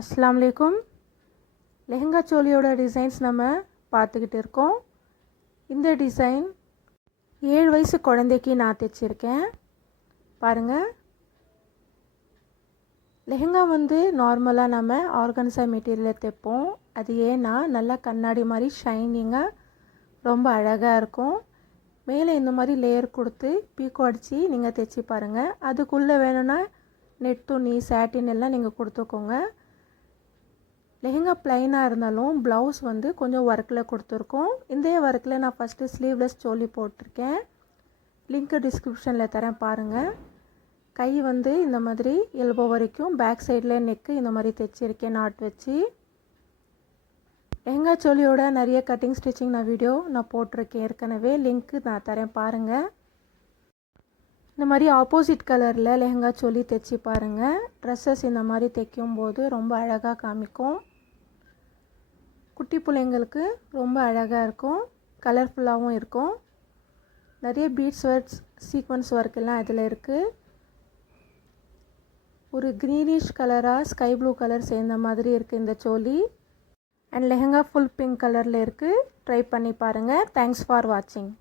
அஸ்ஸலாமு அலைக்கும். லெஹங்கா சோலியோட டிசைன்ஸ் நம்ம பார்த்துக்கிட்டு இருக்கோம். இந்த டிசைன் 7 வயசு குழந்தைக்கு நான் தைச்சிருக்கேன். பாருங்கள், லெஹங்கா நார்மலாக நம்ம ஆர்கன்சா மெட்டீரியலில் தைப்போம். அது ஏன்னா நல்லா கண்ணாடி மாதிரி ஷைனிங்காக ரொம்ப அழகாக இருக்கும். மேலே இந்த மாதிரி லேயர் கொடுத்து பீக்கோ அடித்து நீங்கள் தைச்சி பாருங்கள். அதுக்குள்ளே வேணும்னா நெட் துணி சாட்டின் எல்லாம் நீங்கள் கொடுத்துக்கோங்க. லெஹங்கா ப்ளைனாக இருந்தாலும் ப்ளவுஸ் கொஞ்சம் ஒர்க்கில் கொடுத்துருக்கோம். இந்த ஒர்க்கில் நான் ஃபஸ்ட்டு ஸ்லீவ்லெஸ் சோலி போட்டிருக்கேன். லிங்க்கு டிஸ்கிரிப்ஷனில் தரேன் பாருங்கள். கை இந்த மாதிரி எல்போ வரைக்கும், பேக் சைடில் நெக்கு இந்த மாதிரி தைச்சிருக்கேன் நாட் வச்சு. லெஹங்கா சோலியோட நிறைய கட்டிங் ஸ்டிச்சிங் வீடியோ நான் போட்டிருக்கேன் ஏற்கனவே. லிங்க்கு நான் தரேன் பாருங்கள். இந்த மாதிரி ஆப்போசிட் கலரில் லெஹங்கா சோலி தைச்சி பாருங்கள். ட்ரெஸ்ஸஸ் இந்த மாதிரி தைக்கும் போது ரொம்ப அழகாக காமிக்கும். குட்டி பிள்ளைங்களுக்கு ரொம்ப அழகாக இருக்கும், கலர்ஃபுல்லாகவும் இருக்கும். நிறைய பீட்ஸ் ஒர்க்ஸ், சீக்வன்ஸ் ஒர்க் எல்லாம் இதில் இருக்குது. ஒரு க்ரீனிஷ் கலராக ஸ்கை ப்ளூ கலர் சேர்ந்த மாதிரி இருக்குது இந்த சோலி. அண்ட் லெஹங்கா ஃபுல் பிங்க் கலரில் இருக்குது. ட்ரை பண்ணி பாருங்கள். தேங்க்ஸ் ஃபார் வாட்சிங்.